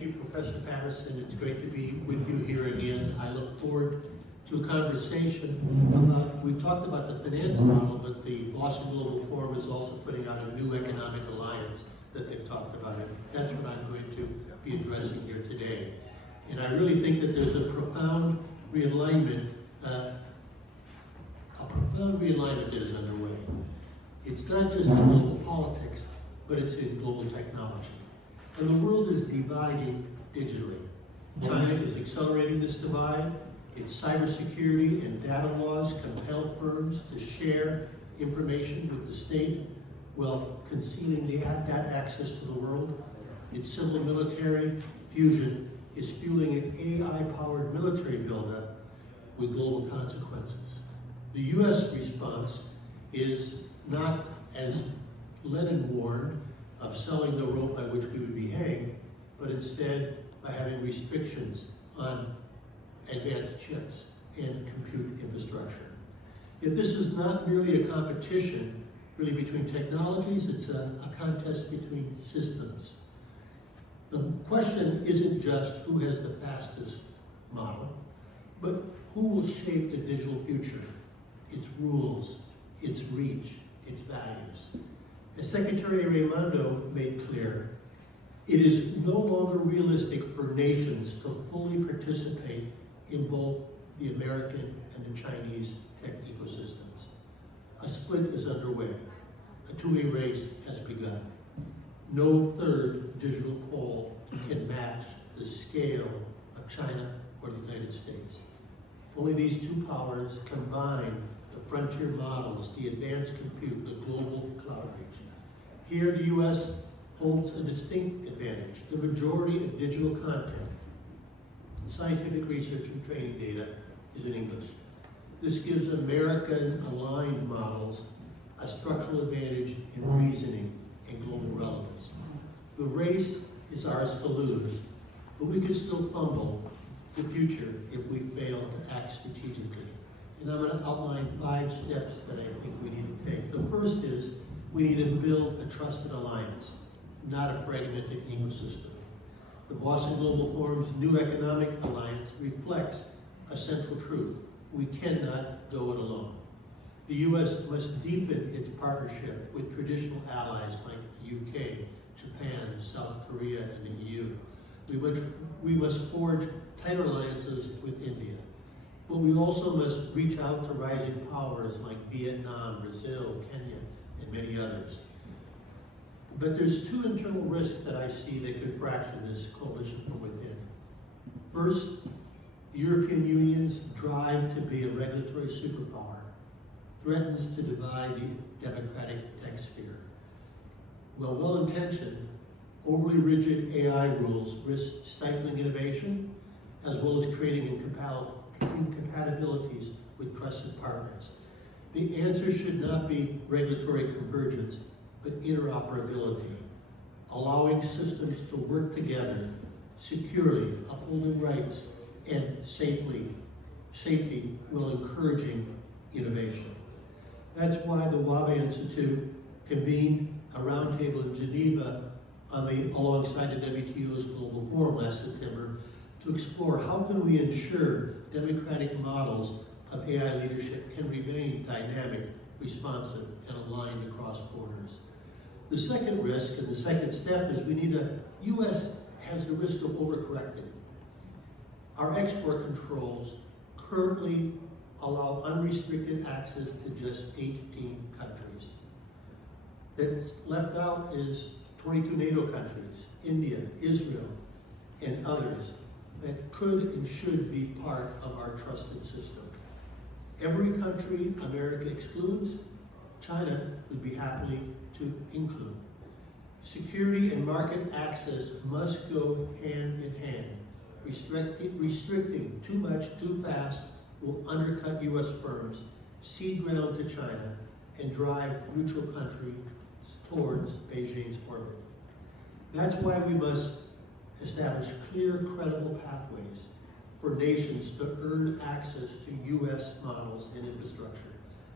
Thank you, Professor Patterson. It's great to be with you here again. I look forward to a conversation about, we've talked about the finance model, but the Boston Global Forum is also putting out a new economic alliance that they've talked about. And that's what I'm going to be addressing here today. And I really think that there's a profound realignment that is underway. It's not just in global politics, but it's in global technology. And the world is dividing digitally. China is accelerating this divide. Its cybersecurity and data laws compel firms to share information with the state while concealing that access to the world. Its civil military fusion is fueling an AI-powered military buildup with global consequences. The U.S. response is not, as Lenin warned, of selling the rope by which we would be hanged, but instead by having restrictions on advanced chips and compute infrastructure. Yet this is not merely a competition really between technologies, it's a contest between systems. The question isn't just who has the fastest model, but who will shape the digital future, its rules, its reach, its values. As Secretary Raimondo made clear, it is no longer realistic for nations to fully participate in both the American and the Chinese tech ecosystems. A split is underway. A two-way race has begun. No third digital pole can match the scale of China or the United States. Only these two powers combine the frontier models, the advanced compute, the global cloud reach. Here, the U.S. holds a distinct advantage. The majority of digital content, scientific research and training data is in English. This gives American-aligned models a structural advantage in reasoning and global relevance. The race is ours to lose, but we can still fumble the future if we fail to act strategically. And I'm going to outline 5 steps that I think we need to take. The first is we need to build a trusted alliance, not a fragmented ecosystem. The Boston Global Forum's new economic alliance reflects a central truth. We cannot go it alone. The U.S. must deepen its partnership with traditional allies like the UK, Japan, South Korea, and the EU. We must forge tighter alliances with India. But we also must reach out to rising powers like Vietnam, Brazil, Kenya, and many others. But there's 2 internal risks that I see that could fracture this coalition from within. First, the European Union's drive to be a regulatory superpower threatens to divide the democratic tech sphere. While well-intentioned, overly rigid AI rules risk stifling innovation, as well as creating incompatibilities with trusted partners. The answer should not be regulatory convergence, but interoperability, allowing systems to work together securely, upholding rights, and safety while encouraging innovation. That's why the Wabe Institute convened a roundtable in Geneva alongside the WTO's Global Forum last September to explore how can we ensure democratic models of AI leadership can remain dynamic, responsive, and aligned across borders. The second risk and the second step is U.S. has the risk of overcorrecting. Our export controls currently allow unrestricted access to just 18 countries. That's left out is 22 NATO countries, India, Israel, and others that could and should be part of our trusted system. Every country America excludes, China would be happy to include. Security and market access must go hand in hand. Restricting too much too fast will undercut U.S. firms, cede ground to China, and drive neutral countries towards Beijing's orbit. That's why we must establish clear, credible pathways for nations to earn access to U.S. models and infrastructure,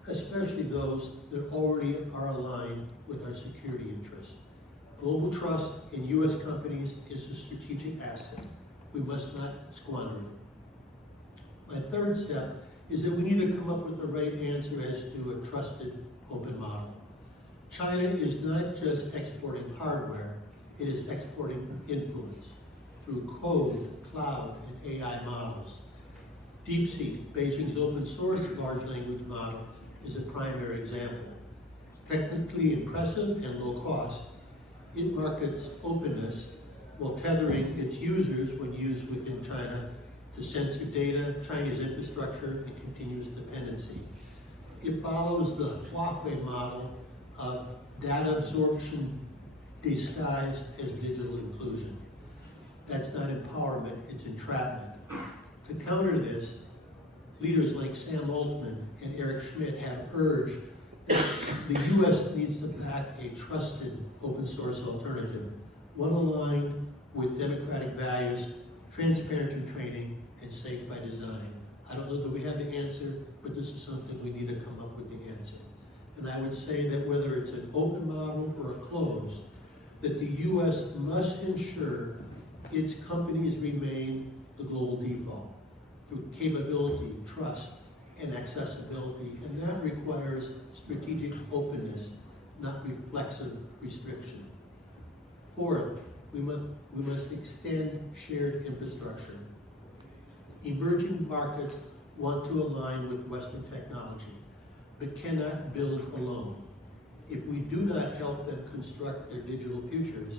especially those that already are aligned with our security interests. Global trust in U.S. companies is a strategic asset. We must not squander it. My third step is that we need to come up with the right answer as to a trusted open model. China is not just exporting hardware, it is exporting influence through code, cloud, and AI models. DeepSeek, Beijing's open source large language model, is a primary example. Technically impressive and low cost, it markets openness while tethering its users when used within China to censor data, China's infrastructure, and continuous dependency. It follows the Huawei model of data absorption disguised as digital inclusion. That's not empowerment, it's entrapment. To counter this, leaders like Sam Altman and Eric Schmidt have urged that the U.S. needs to back a trusted open source alternative, one aligned with democratic values, transparent in training, and safe by design. I don't know that we have the answer, but this is something we need to come up with the answer. And I would say that whether it's an open model or a closed, that the U.S. must ensure its companies remain the global default through capability, trust, and accessibility, and that requires strategic openness, not reflexive restriction. Fourth, we must extend shared infrastructure. Emerging markets want to align with Western technology, but cannot build alone. If we do not help them construct their digital futures,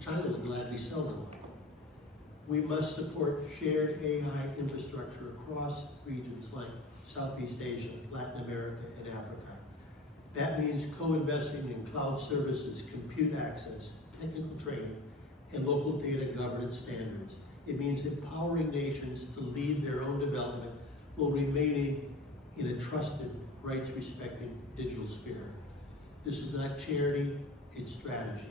China will gladly sell them. We must support shared AI infrastructure across regions like Southeast Asia, Latin America, and Africa. That means co-investing in cloud services, compute access, technical training, and local data governance standards. It means empowering nations to lead their own development while remaining in a trusted, rights-respecting digital sphere. This is not charity, it's strategy.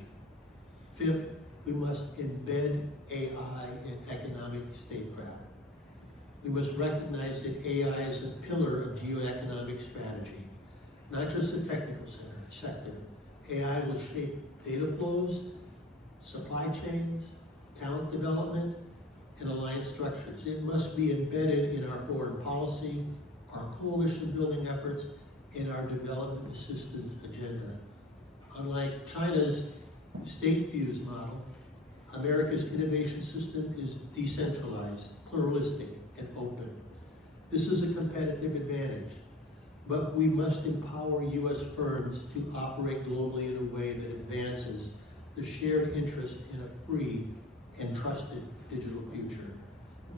Fifth, we must embed AI in economic statecraft. We must recognize that AI is a pillar of geoeconomic strategy, not just the technical sector. AI will shape data flows, supply chains, talent development, and alliance structures. It must be embedded in our foreign policy, our coalition building efforts, and our development assistance agenda. Unlike China's state-fused model, America's innovation system is decentralized, pluralistic, and open. This is a competitive advantage, but we must empower U.S. firms to operate globally in a way that advances the shared interest in a free and trusted digital future.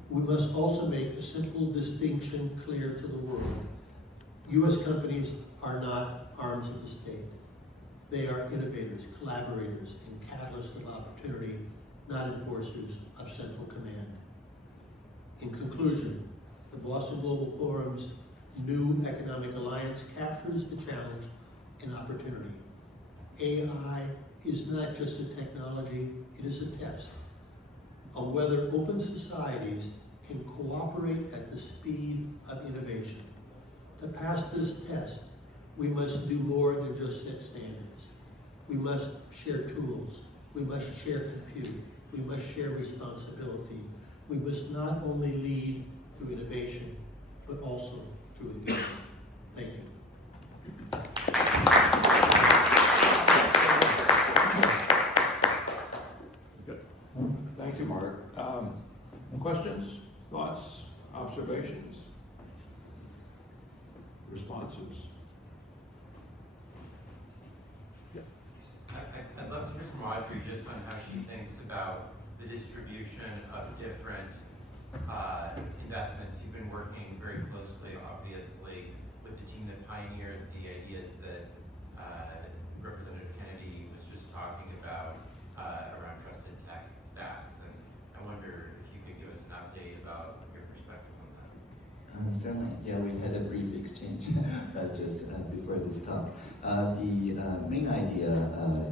We must also make a simple distinction clear to the world. U.S. companies are not arms of the state. They are innovators, collaborators, and catalysts of opportunity, not enforcers of central command. In conclusion, the Boston Global Forum's new economic alliance captures the challenge and opportunity. AI is not just a technology, it is a test of whether open societies can cooperate at the speed of innovation. To pass this test, we must do more than just set standards. We must share tools, we must share compute, we must share responsibility. We must not only lead through innovation, but also through engagement. Thank you. Good. Thank you, Mark. Questions, thoughts, observations, responses? I'd love to hear from Audrey just on how she thinks about the distribution of different investments. You've been working very closely, obviously, with the team that pioneered the ideas that Representative Kennedy was just talking about around trusted tech stacks. And I wonder if you could give us an update about your perspective on that. Certainly, yeah, we had a brief exchange just before this talk. The main idea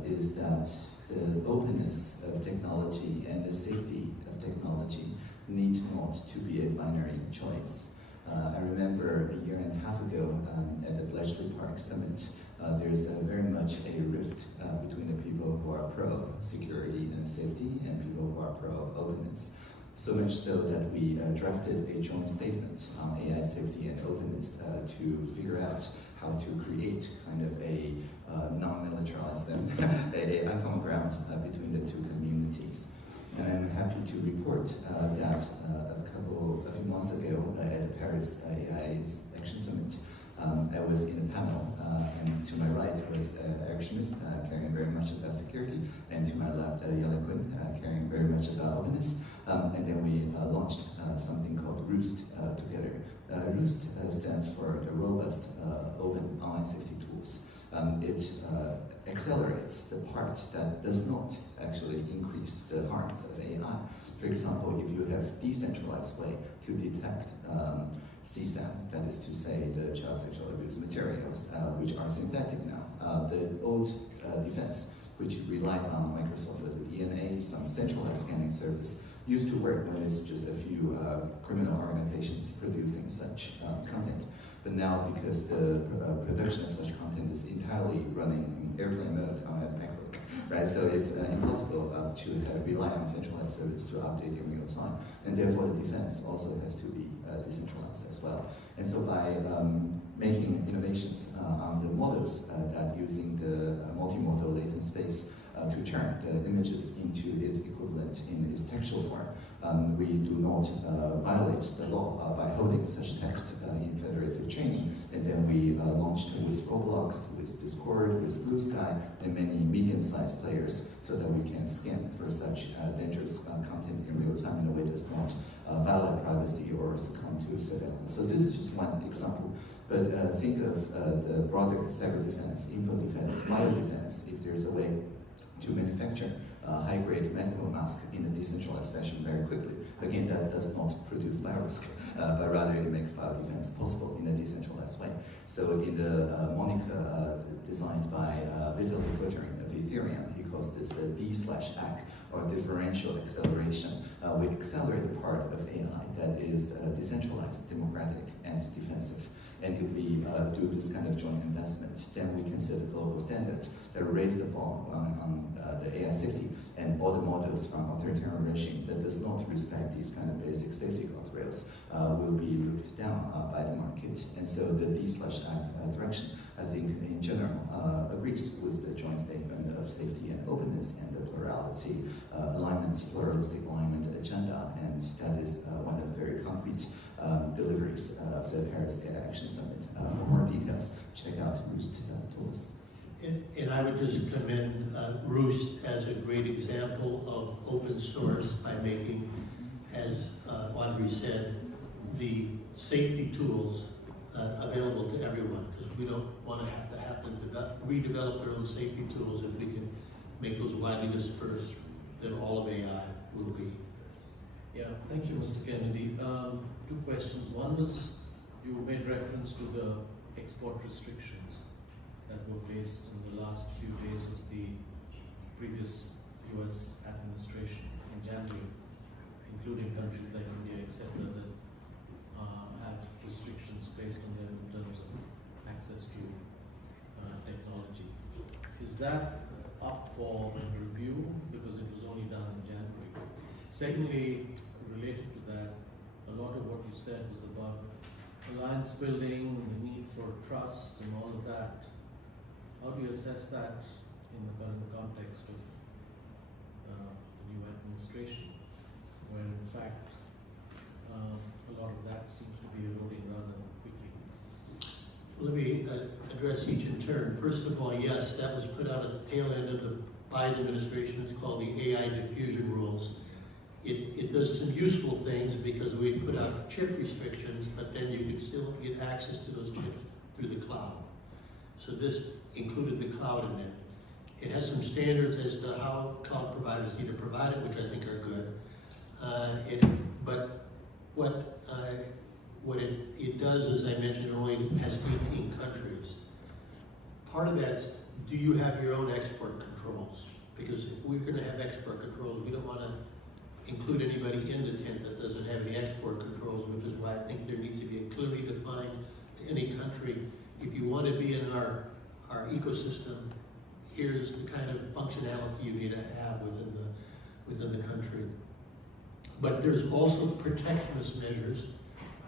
is that the openness of technology and the safety of technology need not to be a binary choice. I remember a year and a half ago at the Bletchley Park Summit, there's very much a rift between the people who are pro-security and safety and people who are pro-openness. So much so that we drafted a joint statement on AI safety and openness to figure out how to create kind of a non-militarized and a common ground between the two communities. And I'm happy to report that a few months ago at the Paris AI Action Summit, I was in a panel, and to my right was Eric Schmitz, caring very much about security, and to my left, Yale Quinn, caring very much about openness. And then we launched something called Roost together. Roost stands for the Robust Open Online Safety Tools. It accelerates the part that does not actually increase the harms of AI. For example, if you have decentralized way to detect CSAM, that is to say the child sexual abuse materials, which are synthetic now. The old defense, which relied on Microsoft DNA, some centralized scanning service, used to work when it's just a few criminal organizations producing such content. But now, because the production of such content is entirely running in airplane mode on a MacBook, right? So it's impossible to rely on centralized service to update in real time, and therefore the defense also has to be decentralized as well. And so by making innovations on the models that using the multimodal latent space to turn the images into its equivalent in its textual form, we do not violate the law by holding such text in federated chaining. And then we launched with Roblox, with Discord, with Blue Sky, and many medium-sized players so that we can scan for such dangerous content in real time in a way that does not violate privacy or succumb to surveillance. So this is just one example. But think of the broader cyber defense, info defense, bio defense, if there's a way to manufacture high-grade medical mask in a decentralized fashion very quickly. Again, that does not produce bio-risk, but rather it makes biodefense possible in a decentralized way. So in the Monica designed by Vitalik Buterin of Ethereum, he calls this the D/ACK, or differential acceleration. We accelerate the part of AI that is decentralized, democratic, and defensive. And if we do this kind of joint investment, then we can set a global standard that raise the bar on the AI safety, and all the models from authoritarian regime that does not respect these kind of basic safety guardrails will be looked down by the market. And so the D/ACK direction, I think in general, agrees with the joint statement of safety and openness and the plurality pluralistic alignment agenda, and that is one of the very concrete deliveries of the Paris AI Action Summit. For more details, check out Roost tools. And I would just commend Roost as a great example of open source by making, as Audrey said, the safety tools available to everyone, because we don't want to have them redevelop their own safety tools. If we can make those widely dispersed, then all of AI will be. Yeah, thank you, Mr. Kennedy. Two questions. One was, you made reference to the export restrictions that were placed in the last few days of the previous US administration in January, including countries like India, etc., that have restrictions placed on them in terms of access to technology. Is that up for review, because it was only done in January? Secondly, related to that, a lot of what you said was about alliance building, the need for trust and all of that. How do you assess that in the current context of the new administration, where in fact a lot of that seems to be eroding rather quickly? Let me address each in turn. First of all, yes, that was put out at the tail end of the Biden administration. It's called the AI diffusion rules. It does some useful things because we put out chip restrictions, but then you can still get access to those chips through the cloud. So this included the cloud in it. It has some standards as to how cloud providers need to provide it, which I think are good. But what it does, as I mentioned earlier, it has 18 countries. Part of that's, do you have your own export controls? Because if we're going to have export controls, we don't want to include anybody in the tent that doesn't have any export controls, which is why I think there needs to be a clearly defined to any country. If you want to be in our our ecosystem. Here's the kind of functionality you need to have within the country. But there's also protectionist measures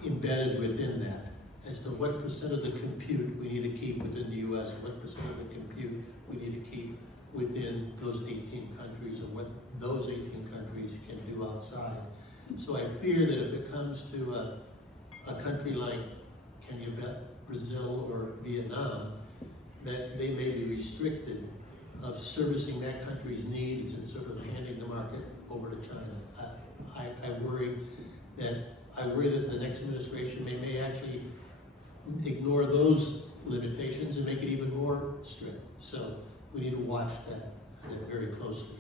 embedded within that as to what % of the compute we need to keep within the US, what % of the compute we need to keep within those 18 countries, and what those 18 countries can do outside. So I fear that if it comes to a country like, can you bet, Brazil or Vietnam, that they may be restricted of servicing that country's needs and sort of handing the market over to China. I worry that the next administration may actually ignore those limitations and make it even more strict. So we need to watch that very closely.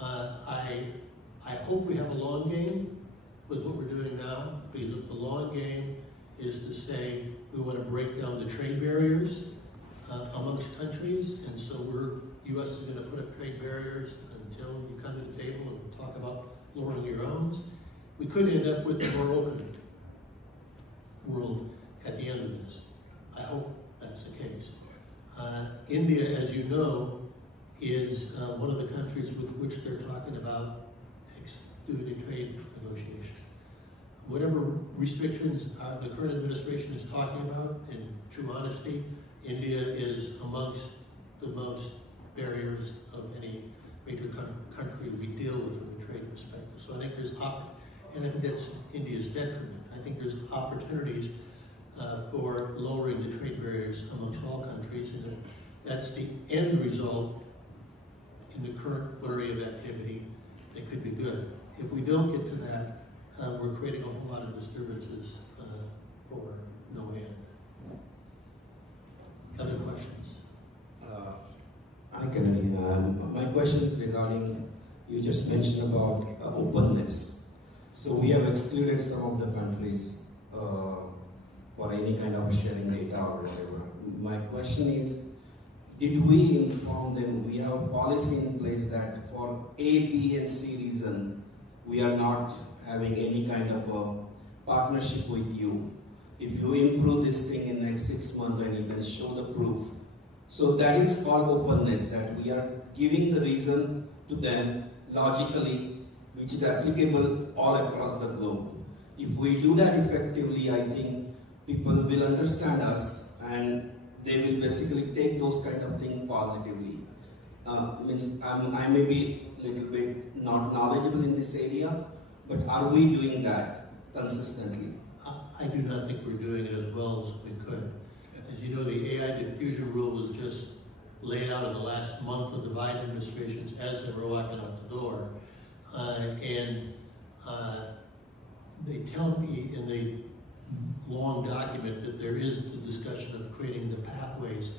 I hope we have a long game with what we're doing now, because if the long game is to say we want to break down the trade barriers amongst countries, and so U.S. is going to put up trade barriers until you come to the table and talk about lowering your own. We could end up with a more open world at the end of this. I hope that's the case. India, as you know, is one of the countries with which they're talking about doing a trade negotiation. Whatever restrictions the current administration is talking about, in true honesty, India is amongst the most barriers of any major country we deal with from a trade perspective. So I think and I think that's India's detriment. I think there's opportunities for lowering the trade barriers amongst all countries, and that's the end result in the current flurry of activity that could be good. If we don't get to that, we're creating a whole lot of disturbances for no end. Other questions? Hi, Kennedy. My question is regarding, you just mentioned about openness. So we have excluded some of the countries for any kind of sharing data or whatever. My question is, did we inform them, we have a policy in place that for A, B, and C reason, we are not having any kind of a partnership with you. If you improve this thing in next 6 months, then you can show the proof. So that is called openness, that we are giving the reason to them logically, which is applicable all across the globe. If we do that effectively, I think people will understand us and they will basically take those kind of things positively. I may be a little bit not knowledgeable in this area, but are we doing that consistently? I do not think we're doing it as well as we could. As you know, the AI diffusion rule was just laid out in the last month of the Biden administration's as they were walking out the door. They tell me in the long document that there is the discussion of creating the pathways,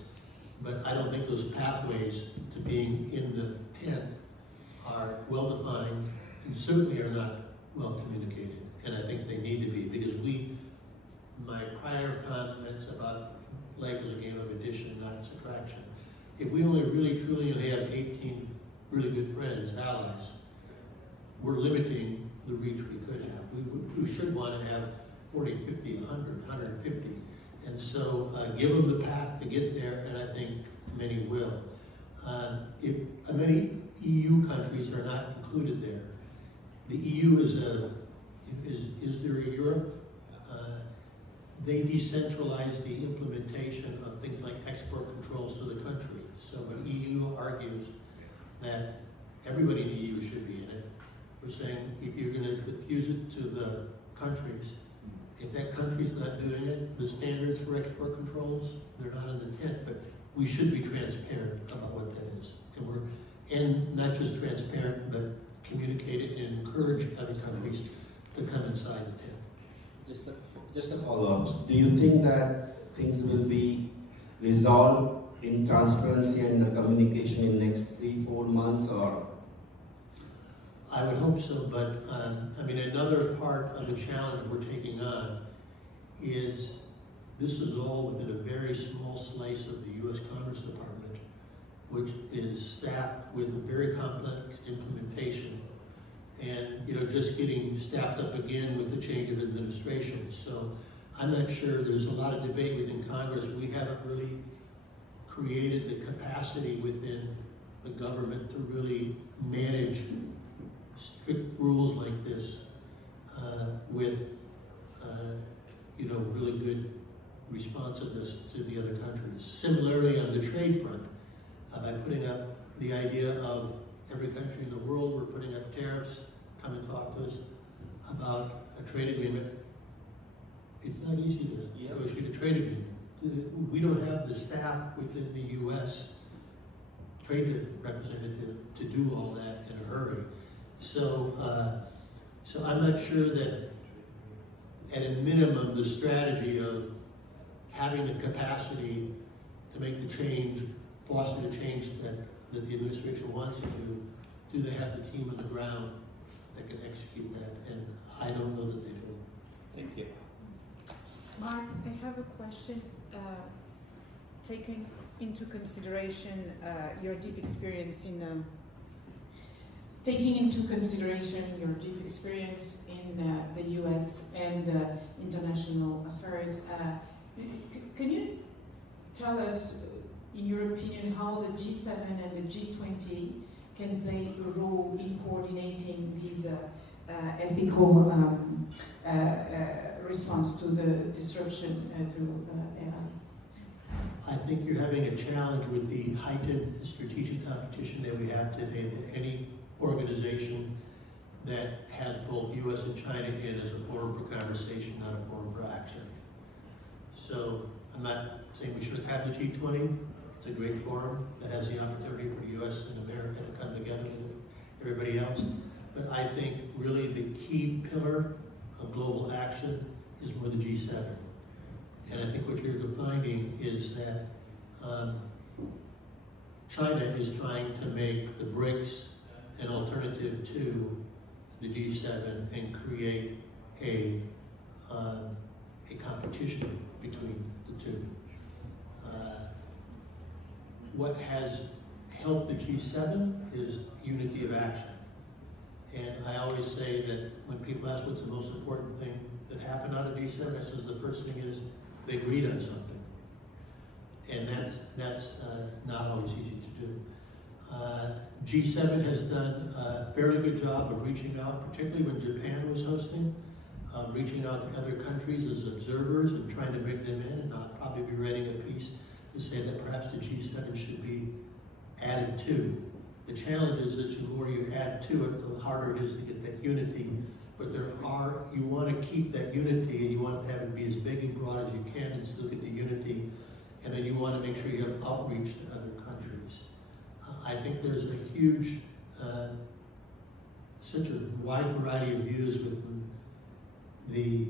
but I don't think those pathways to being in the tent are well defined and certainly are not well communicated. And I think they need to be, because my prior comments about life is a game of addition, not subtraction. If we only really truly only have 18 really good friends, allies, we're limiting the reach we could have. We should want to have 40, 50, 100, 150. And so give them the path to get there, and I think many will. If many EU countries are not included there. The EU is there a Europe? They decentralize the implementation of things like export controls to the country. So when EU argues that everybody in the EU should be in it, we're saying if you're going to diffuse it to the countries, if that country's not doing it, the standards for export controls, they're not in the tent, but we should be transparent about what that is. And not just transparent, but communicate it and encourage other countries to come inside the tent. Just a follow-up. Do you think that things will be resolved in transparency and the communication in next 3-4 months, or? I would hope so, but another part of the challenge we're taking on is this is all within a very small slice of the U.S. Commerce Department, which is staffed with a very complex implementation, and just getting staffed up again with the change of administration. So I'm not sure, there's a lot of debate within Congress. We haven't really created the capacity within the government to really manage strict rules like this with really good responsiveness to the other countries. Similarly, on the trade front, by putting up the idea of every country in the world, we're putting up tariffs, come and talk to us about a trade agreement. It's not easy to negotiate a trade agreement. We don't have the staff within the U.S. trade representative to do all that in a hurry. So I'm not sure that at a minimum the strategy of having the capacity to make the change, foster the change that the administration wants to do they have the team on the ground that can execute that? And I don't know that they do. Thank you. Mark, I have a question. Taking into consideration your deep experience in the U.S. and international affairs, can you tell us, in your opinion, how the G7 and the G20 can play a role in coordinating these ethical response to the disruption through AI? I think you're having a challenge with the heightened strategic competition that we have today, that any organization that has both U.S. and China in as a forum for conversation, not a forum for action. So I'm not saying we should have the G20. It's a great forum that has the opportunity for the U.S. and America to come together with everybody else. But I think really the key pillar of global action is more the G7. And I think what you're finding is that China is trying to make the BRICS an alternative to the G7 and create a competition between the two. What has helped the G7 is unity of action. And I always say that when people ask what's the most important thing that happened out of G7, I says the first thing is they agreed on something. And that's not always easy to do. G7 has done a fairly good job of reaching out, particularly when Japan was hosting, reaching out to other countries as observers and trying to bring them in, and I'll probably be writing a piece to say that perhaps the G7 should be added to. The challenge is that the more you add to it, the harder it is to get that unity. But you want to keep that unity, and you want to have it be as big and broad as you can and still get the unity. And then you want to make sure you have outreach to other countries. I think there's a huge, such a wide variety of views within the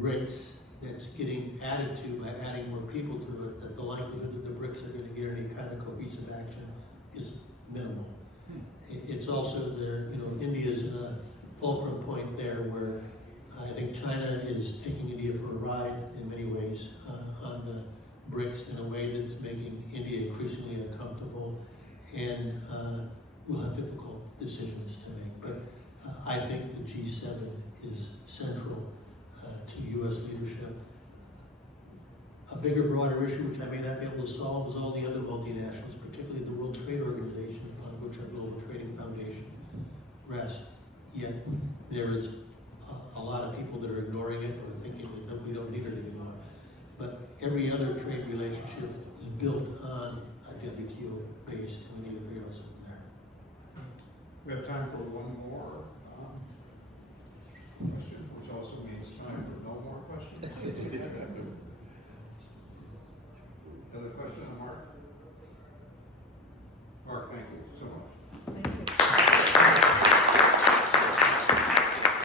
BRICS that's getting added to by adding more people to it, that the likelihood that the BRICS are going to get any kind of cohesive action is minimal. It's also there, India's in a fulcrum point there where I think China is taking India for a ride in many ways on the BRICS in a way that's making India increasingly uncomfortable and will have difficult decisions to make. But I think the G7 is central to U.S. leadership. A bigger, broader issue, which I may not be able to solve, is all the other multinationals, particularly the World Trade Organization, on which our Global Trading Foundation rests. Yet there is a lot of people that are ignoring it or thinking that we don't need it anymore. But every other trade relationship is built on a WTO base, and we need to figure out something there. We have time for one more question, which also means time for no more questions. Other question on Mark? Mark, thank you so much.